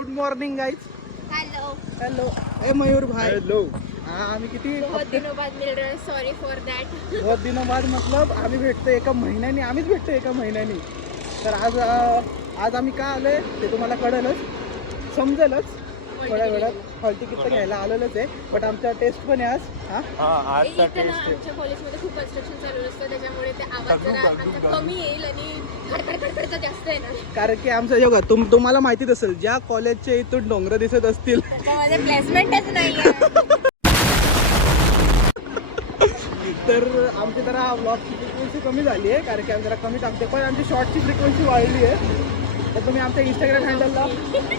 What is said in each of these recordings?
Good morning guys. Hello. Hello. ए मयूर भाई. Hello. आम्ही किती बहुत दिनों बाद मिल रहे हैं. Sorry for that. बहुत दिनों बाद मतलब आम्ही भेटतो एका महिन्यानी. आम्हीच भेटतो एका महिन्यानी. तर आज आम्ही का आलोय ते तुम्हाला कळेलच, समजेलच थोड्या वेळात. हॉल तिकीट तर घ्यायला आलेलंच आहे, बट आमचा टेस्ट पण आहे आज. आजचा इथं ना टेस्ट आहे. आमच्या कॉलेजमध्ये खूप कन्स्ट्रक्शन चालू असतं, त्याच्यामुळे ते आवाज जरा आमचा कमी येईल आणि खडखडखडखडचा जास्त येणार. कारण की आमचं योगा तुम्हाला माहितीच असेल, ज्या कॉलेजच्या इथून डोंगर दिसत असतील त्याच्यामध्ये प्लेसमेंटच नाहीये. तर आमची जरा ब्लॉगची फ्रिक्वेन्सी कमी झाली आहे, कारण की आम्ही जरा कमी टाकते, पण आमची शॉर्टची फ्रिक्वेन्सी वाढली आहे. तर तुम्ही आमच्या इंस्टाग्राम हँडलला,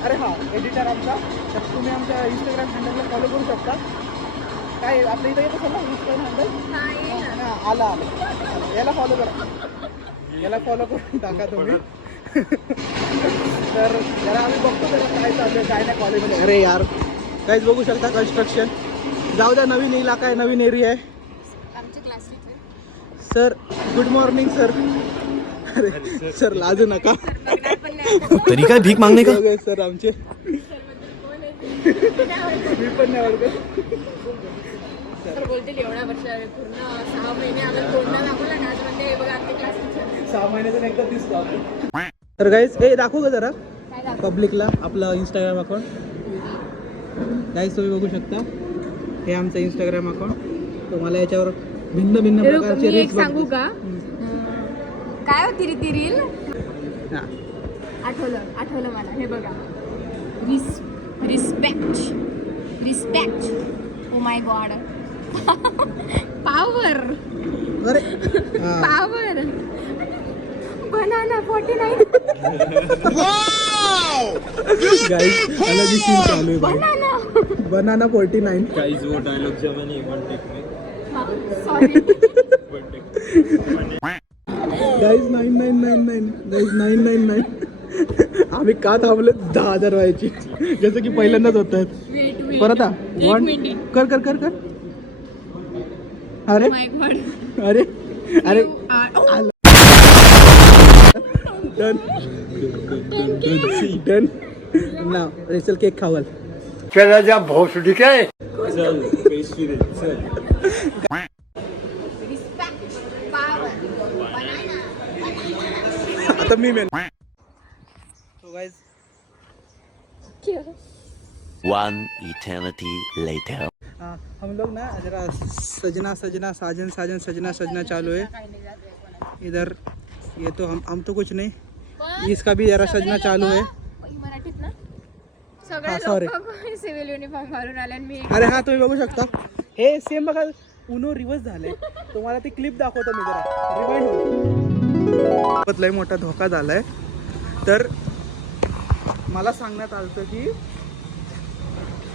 अरे हा एडिटर आमचा, तर तुम्ही आमच्या इंस्टाग्राम हँडलला फॉलो करू शकता. काय आपल्या इथं येत असेल ना इंस्टाग्राम हँडल? आला आला. याला फॉलो करा, याला फॉलो करून टाका तुम्ही. तर जरा आम्ही बघतो जरा काय चालू आहे काय नाही कॉलेजमध्ये. अरे यार काहीच बघू शकता कन्स्ट्रक्शन. जाऊ द्या, नवीन इलाका आहे, नवीन एरिया आहे. आमचे class teacher sir good morning sir. अरे सर लाजू नका. तरीका है भीक मांगने का. सर आमचे मी पण नाही ओळखत. सर बोलतील एवढ्या वर्ष पूर्ण 6 महिने आम्हाला तोंड दाखवला ना, आज म्हणते हे बघा आमचे क्लास टीचर. 6 महिन्यातून एकदा दिसतो आपण. तर गाईज हे दाखवू का जरा पब्लिकला आपलं इंस्टाग्राम अकाउंट. गाईज तुम्ही बघू शकता, हे आमचं इंस्टाग्राम अकाउंट. तुम्हाला याच्यावर भिन्न भिन्न प्रकारचे मी एक रील्स सांगू का, काय होती रे ती रील? हां आठवलं मला. हे बघा, respect oh my God. Power अरे पावर बनाना 49. गाईज अलग ही सीन चालू आहे. बनाना 49. गाइस वो डायलॉग जब मैंने वन टेक में सॉरी. गाईज 9999. गाईज 999. आम्ही का थांबलो 10,000 व्हायची, जसं की पहिल्यांदाच होत आहेत. परत वन कर कर कर कर. अरे माय गॉड. अरे अरे डन डन. ना चल केक खावाल. चला जा भोसडी काय. चल पेस्ट्री दे चल. रिस्पेक्ट पावर बनाना. आता मी मेन. So guys One eternity later. हम लोग ना जरा सजना सजना साजन साजन सजना सजना चालू है इधर. ये तो हम तो कुछ नहीं, इसका भी जरा सजना चालू है. मराठीत ना हा, सगळे sorry. लोक सिव्हिल युनिफॉर्म घालून आले आणि मी अरे हा तुम्ही बघू शकता, हे सेम बघा उनो रिवर्स झालंय. तुम्हाला ती क्लिप दाखवतो मी जरा रिवाइंड. लय मोठा धोका झालाय. तर मला सांगण्यात आलं की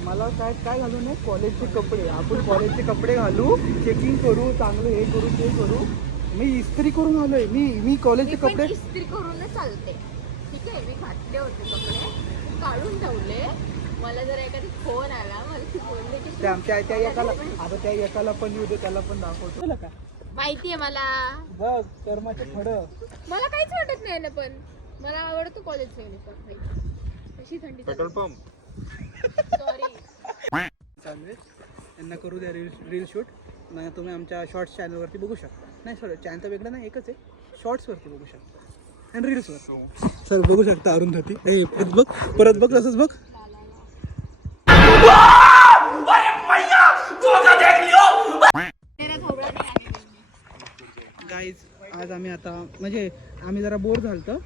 मला काय काय घालू नये, कॉलेजचे कपडे. आपण कॉलेजचे कपडे घालू, चेकिंग करू, चांगलं हे करू ते करू. मी इस्त्री करून आलोय. मी कॉलेजचे कपडे इस्त्री करूनच चालते. ठीक आहे, मी घातले होते कपडे, मी काढून ठेवले. मला जर एखादी फोन आला, मला ती बोलले की त्या एकाला, आता त्या एकाला पण येऊ दे, त्याला पण दाखवतो. तुला का माहितीये मला, बघ कर्माचे फळं. मला काहीच वाटत नाही ना, पण मला आवडतो कॉलेजचा युनिफॉर्म. कशी थंडी पेट्रोल पंप. सॉरी. चालू आहे, त्यांना करू द्या रील शूट. नाही तुम्ही आमच्या शॉर्ट्स चॅनलवरती बघू शकता. नाही सॉरी, चॅनल तर वेगळं नाही, एकच आहे. शॉर्ट्सवरती बघू शकता आणि रील्सवर. सर बघू शकता अरुंधती. हे परत बघ तसंच बघ. गाईज आज आम्ही आता म्हणजे आम्ही जरा बोर झालतो,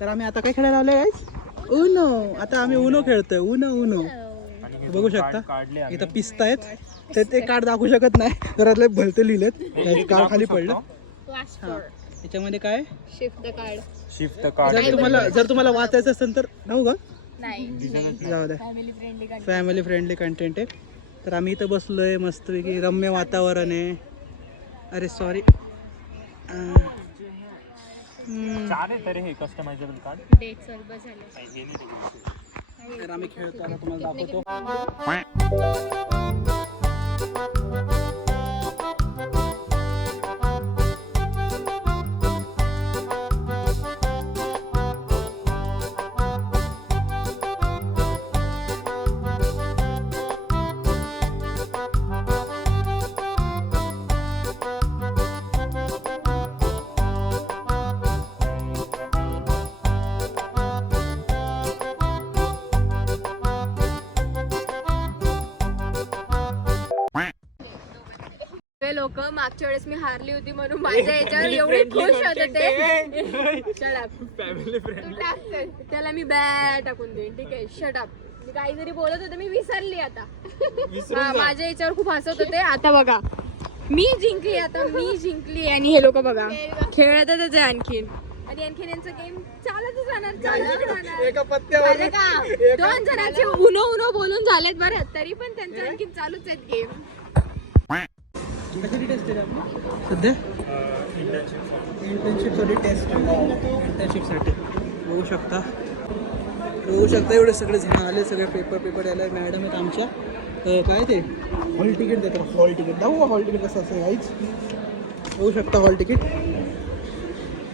तर आम्ही आता काय खेळायला आलोय गाईज? उनो. आता आम्ही उनो खेळतोय. उनो बघू शकता, इथं पिस्ता आहेत. तर ते कार्ड दाखवू शकत नाही, घरातले भलते लिहिलेत. कार्ड खाली पडलं. हां, त्याच्यामध्ये काय शिफ्ट कार्ड. जर तुम्हाला वाचायचं असेल तर राहू का? नाही, जाऊ द्या, family friendly content. Family friendly content आहे. तर आम्ही इथं बसलोय मस्तपैकी, रम्य वातावरण आहे. अरे सॉरी, चार आहे तरी हे कस्टमायझेबल कार्ड. डेट सर्व झाले. तर आम्ही खेळतो, आता तुम्हाला दाखवतो. लोक मागच्या वेळेस मी हारली होती म्हणून माझ्या याच्यावर एवढे खुश होते ते. Shut up. फॅमिली तू टाक ते. त्याला मी बॅ टाकून देईन, ठीक आहे. Shut up. मी काहीतरी बोलत होते, मी विसरली आता. हा, माझ्या याच्यावर खूप हसत होते. आता बघा मी जिंकली, आता मी जिंकली आणि हे लोक बघा खेळतच आहे आणखीन आणि आणखीन यांचं गेम चालतच राहणार. एका पत्त्यावर माझे का 2 जणांचे उनो बोलून झालेत बरं, तरी पण त्यांचं आणखीन चालूच आहेत गेम. कशाची टेस्ट आहे आपली सध्या? इंटर्नशिपसाठी टेस्ट आहे. इंटर्नशिपसाठी बघू शकता एवढे सगळे जण आले, सगळे पेपर यायला. मॅडम आहेत आमच्या. काय ते हॉल तिकीट देतात. हॉल तिकीट दाखवू. हॉल तिकीट कसं असतं गाईच बघू शकता. हॉल तिकीट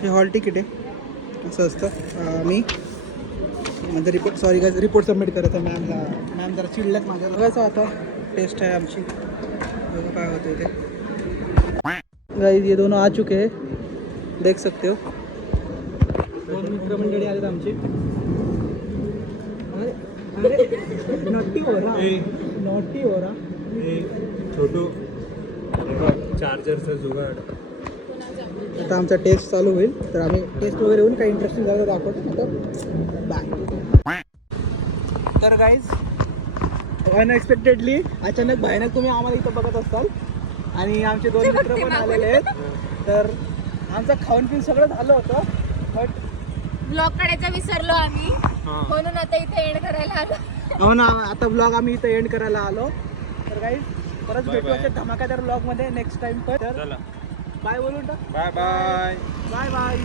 हे हॉल तिकीट आहे. असं असतं. मी माझं रिपोर्ट सबमिट करायचा मॅमला. मॅम जरा चिडल्यात माझ्या. बघायचं आता टेस्ट आहे आमची, बघा काय होते ते. गाइस ये दोनों आ चुके हैं, देख सकते हो. 2 मित्रमंडळी आलेत आमचे. अरे नॉटी हो रहा. छोटू चार्जरचा जुगाड. आता आमचा टेस्ट चालू होईल, तर आम्ही टेस्ट वगैरे होऊन काही इंटरेस्टिंग झालं दाखवतो. आता बाय. तर गाईज अनएक्सपेक्टेडली अचानक भयानक तुम्ही आम्हाला इथं बघत असाल आणि आमचे 2 मित्र पण आलेले आहेत. तर आमचं खाऊन पिऊन सगळं झालं होतं, बट ब्लॉग काढायचा विसरलो आम्ही, म्हणून आता इथे एंड करायला आलो. हो ना, आता ब्लॉग आम्ही इथं एंड करायला आलो. तर गाईज परत भेटू अशा धमाकादार ब्लॉगमध्ये नेक्स्ट टाइम. तर बाय बोलून टाक. Bye bye. Bye bye.